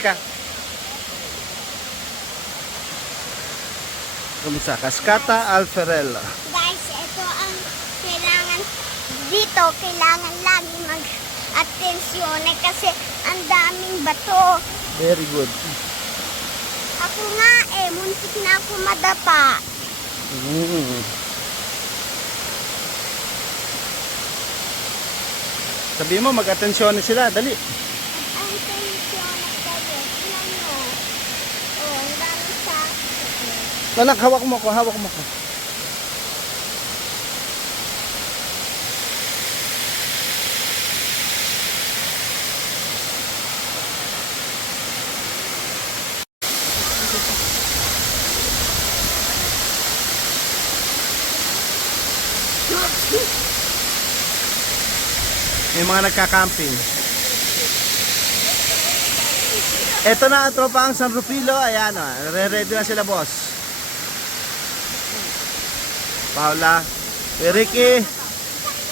Ka. Kumisa, Cascata Alferella. Guys, ito ang kailangan dito. Kailangan lagi mag-atensyon kasi ang daming bato. Very good. Ako nga muntik na ako madapa. Sabi mo, mag-atensyon na sila. Dali. Atensyon na kayo. Tingnan nyo. Oh, ang dami sa... Anak, hawak mo ko, hawak mo ko. May mga nagka-camping. Ito na ang tropa ang San Rufilo. Ayan o. Ready na sila, boss. Paula. Ricky.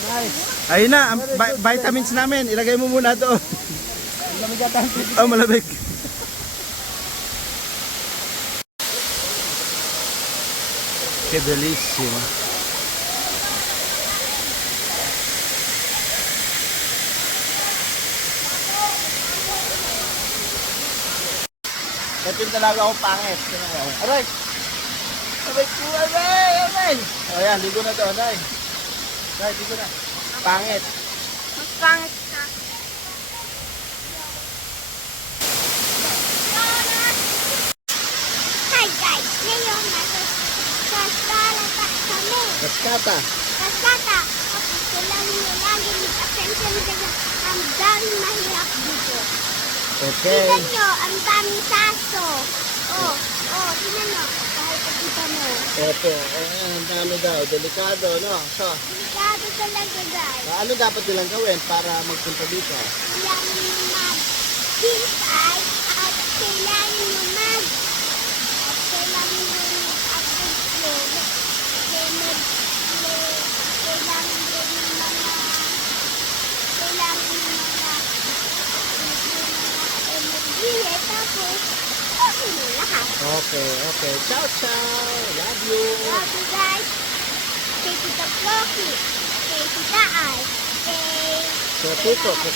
Nice. Ayun na. Ang vitamins namin. Ilagay mo muna doon. Malamig ata ang tubig. Oh, malamig. Que bellissimo. Ito yung talaga akong pangit. Aray! Aray ko, aray! Aray! O yan, ligo na to, aray. Aray, ligo na. Pangit. Mas pangit ka. Hi guys! Ngayon, nasa kami. Cascata. Kasata, kapag kailangan nyo lagi mag-attention kasi ang daming mahirap dito. Okay. Tingnan nyo, ang daming saso. Oh, tingnan nyo. Kahit pagkita mo. Ito, ang dami daw. Delikado, no? So, Delikado talaga guys. ano dapat nilang gawin para magpunta dito? Kailangan nyo mag-hintay at kailangan nyo kailangan nyo mag-attention. Kailangan din yung mga enerhiya tapos okay na lahat. Okay, okay. Ciao, ciao. Love you. Love you guys. Kay Tita Flocky, kay Tita Ay, kay Sa Tito, kay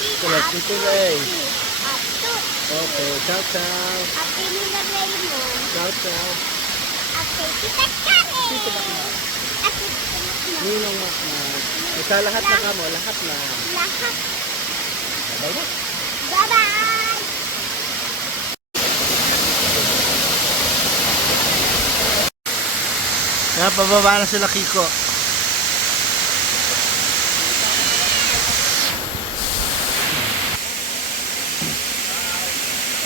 Tito Ray. at Tut, Okay, ciao, ciao. at kay Nina Raymond, Ciao, ciao. at kay Tita Karen, at kay Tita Makno. Ninong Makmak. Isa lahat na kamo, lahat na. Lahat. Bye na. Bye-bye! Kaya pababa na sila, Kiko.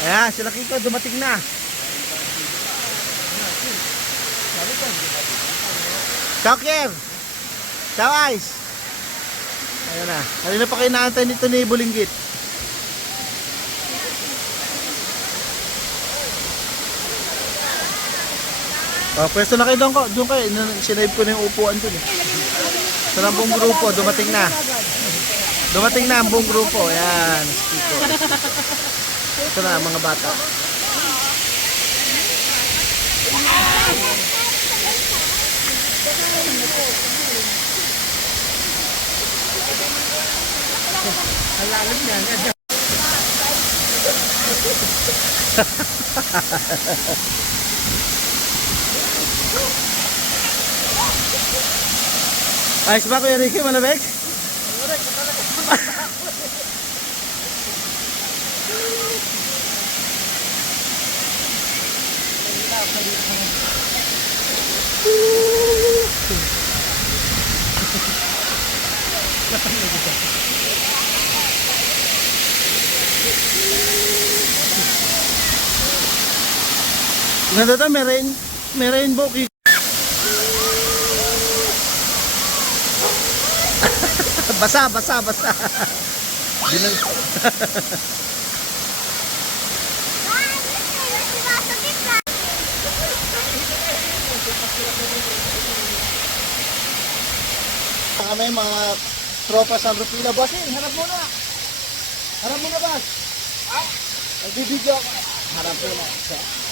Ayan, sila Kiko, dumating na. Ciao, Kier. Ciao, Ice. Ayan na. Kanina pa kayo naantay nito ni Bulinggit. Oh, pwesto na kayo doon ko. Doon kayo. Sinave ko na yung upuan doon. Ito na ang buong grupo. Dumating na. Dumating na ang buong grupo. Ayan. Kiko. Ito na ang mga bata. Ang lalim niyan. Ayos ba Kuya Ricky? Manabek? Ganda to, may rainbow. Basa. Kami mga tropa San Rufilo. Bossing, harap muna. Harap muna, boss. Nagbibideo ako. harap po na sa